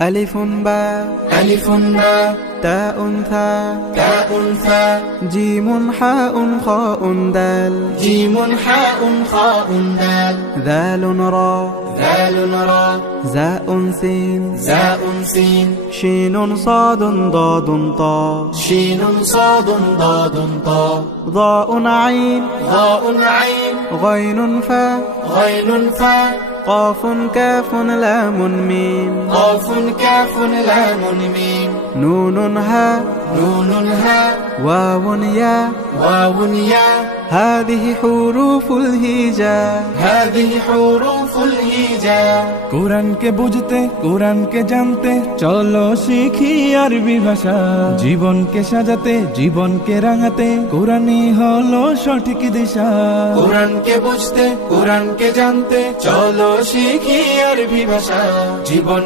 ألف باء ألف باء تاء ثاء تاء ثاء جيم حاء خاء دال جيم حاء خاء دال ذال را ذال را زاء سين زاء سين شين صاد ضاد طاء شين صاد ضاد طاء ضاء عين ضاء عين غين فاء غين فاء قاف كاف لام ميم قاف كاف لام ميم نون هاء نون هاء واو ياء واو ياء هذه حروف الهجاء هذه حروف الهجاء কোরআনকে বুঝতে কোরআনকে জানতে চলো শিখি আরবি ভাষা জীবনকে সাজাতে জীবনকে রাঙাতে কোরআনই হলো সঠিক দিশা কোরআনকে বুঝতে কোরআনকে জানতে চলো শিখি আরবি ভাষা জীবন